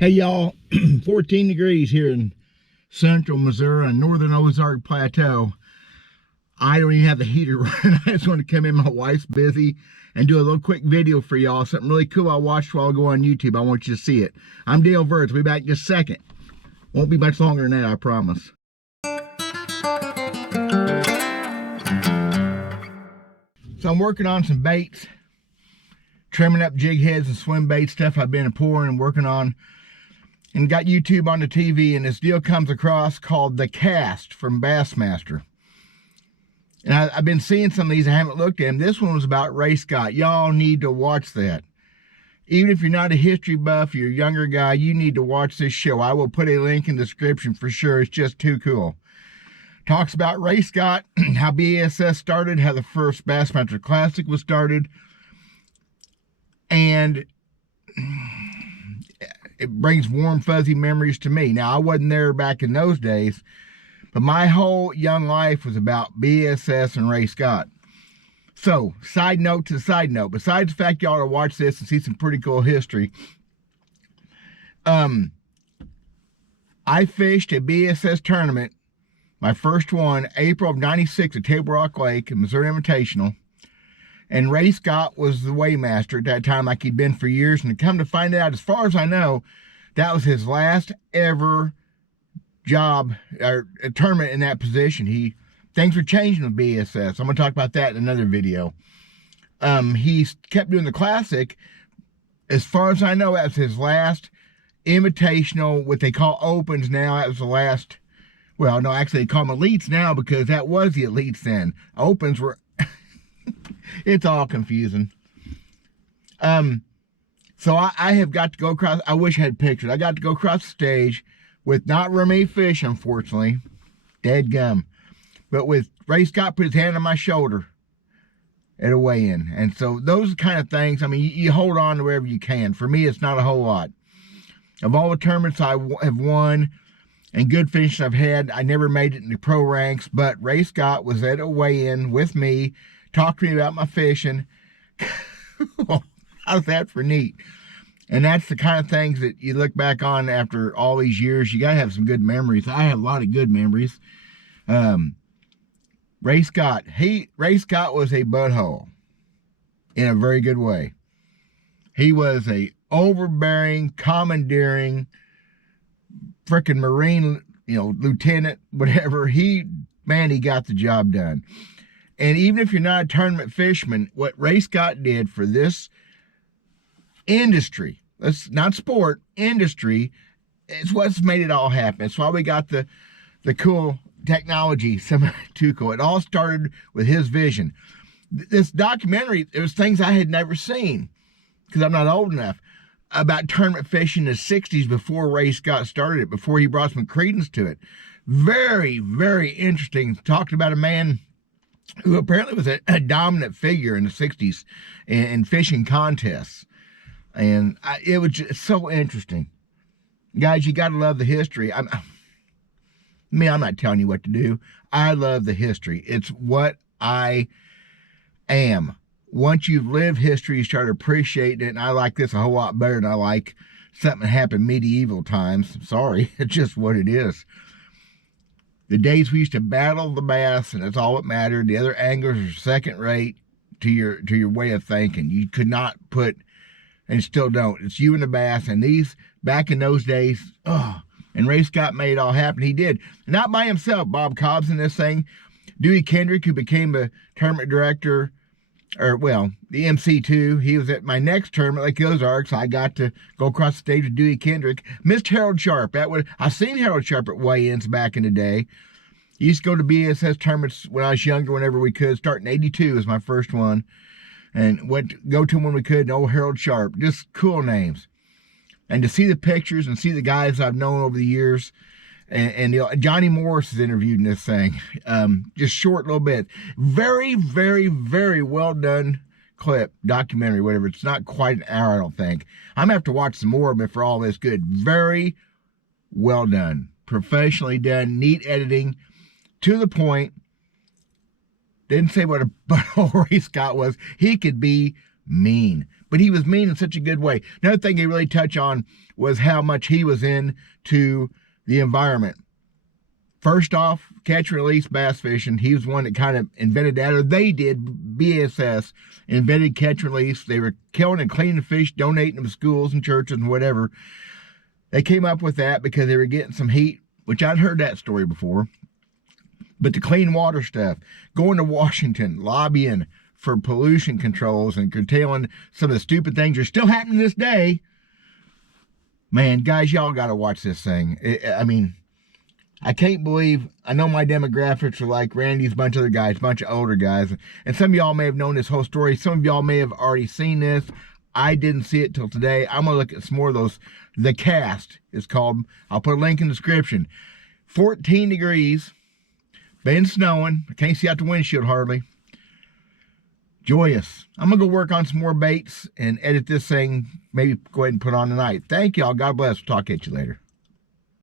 Hey y'all, 14 degrees here in central Missouri and northern Ozark Plateau. I don't even have the heater running. I just want to come in. My wife's busy and do a little quick video for y'all. Something really cool I watched while I go on YouTube. I want you to see it. I'm Dale Verts. We'll be back in just a second. Won't be much longer than that, I promise. So I'm working on some baits, trimming up jig heads and swim bait stuff I've been pouring and working on. And got YouTube on the TV, and this deal comes across called The Cast from Bassmaster. And I've been seeing some of these. I haven't looked at them. This one was about Ray Scott. Y'all need to watch that. Even if you're not a history buff, you're a younger guy, you need to watch this show. I will put a link in the description for sure. It's just too cool. Talks about Ray Scott, how B.A.S.S started, how the first Bassmaster Classic was started. And it brings warm, fuzzy memories to me. Now, I wasn't there back in those days, but my whole young life was about B.A.S.S and Ray Scott. So, side note to side note, besides the fact y'all ought to watch this and see some pretty cool history, I fished a B.A.S.S tournament, my first one, April of '96 at Table Rock Lake, Missouri Invitational. And Ray Scott was the weighmaster at that time, like he'd been for years. And to come to find out, as far as I know, that was his last ever job or tournament in that position. Things were changing with B.A.S.S. I'm going to talk about that in another video. He kept doing the Classic. As far as I know, that was his last invitational, what they call opens now. That was the last, well, no, actually they call them elites now because that was the elites then. Opens were... It's all confusing. So I have got to go across. I wish I had pictures. I got to go across the stage with not Remy fish, unfortunately. Dead gum. But with Ray Scott put his hand on my shoulder at a weigh-in. And so those are the kind of things, I mean, you hold on to wherever you can. For me, it's not a whole lot. Of all the tournaments I have won and good finishes I've had, I never made it in the pro ranks. But Ray Scott was at a weigh-in with me, talked to me about my fishing. How's that for neat? And that's the kind of things that you look back on after all these years. You got to have some good memories. I have a lot of good memories. Ray Scott. Ray Scott was a butthole in a very good way. He was a overbearing, commandeering, frickin' Marine, lieutenant, whatever. Man, he got the job done. And even if you're not a tournament fisherman, what Ray Scott did for this industry, that's not sport, industry, it's what's made it all happen. It's why we got the cool technology, too cool. It all started with his vision. This documentary, there was things I had never seen, because I'm not old enough, about tournament fishing in the 60s before Ray Scott started it, before he brought some credence to it. Very, very interesting. Talked about a man who apparently was a dominant figure in the 60s in fishing contests. And it was just so interesting. Guys, you got to love the history. I'm not telling you what to do. I love the history. It's what I am. Once you've lived history, you start appreciating it. And I like this a whole lot better than I like something that happened medieval times. Sorry, it's just what it is. The days we used to battle the bass, and that's all that mattered. The other anglers are second rate to your way of thinking. You could not put, and still don't. It's you and the bass. And these, back in those days, and Ray Scott made it all happen. He did. Not by himself. Bob Cobb's in this thing. Dewey Kendrick, who became a tournament director, or, well, the MC too. He was at my next tournament, Lake Ozarks. I got to go across the stage with Dewey Kendrick. Missed Harold Sharp. I've seen Harold Sharp at weigh-ins back in the day. Used to go to B.A.S.S tournaments when I was younger, whenever we could. Starting in '82 was my first one. And go to them when we could. And old Harold Sharp. Just cool names. And to see the pictures and see the guys I've known over the years. And Johnny Morris is interviewed in this thing. Just short little bit. Very, very, very well done clip, documentary, whatever. It's not quite an hour, I don't think. I'm going to have to watch some more of it for all this good. Very well done. Professionally done. Neat editing. To the point. Didn't say what a butthole Ray Scott was. He could be mean. but he was mean in such a good way. Another thing he really touched on was how much he was into the environment. First off, catch and release bass fishing. He was one that kind of invented that, or they did. B.A.S.S. invented catch and release. They were killing and cleaning fish, donating them to schools and churches and whatever. They came up with that because they were getting some heat, which I'd heard that story before. But the clean water stuff, going to Washington, lobbying for pollution controls and curtailing some of the stupid things that are still happening this day. Man, guys, y'all got to watch this thing. I mean, I can't believe, I know my demographics are like Randy's, a bunch of other guys, a bunch of older guys. And some of y'all may have known this whole story. Some of y'all may have already seen this. I didn't see it till today. I'm going to look at some more of those. The Cast is called. I'll put a link in the description. 14 degrees. Been snowing. I can't see out the windshield hardly. Joyous. I'm going to go work on some more baits and edit this thing. Maybe go ahead and put on tonight. Thank y'all. God bless. We'll talk at you later.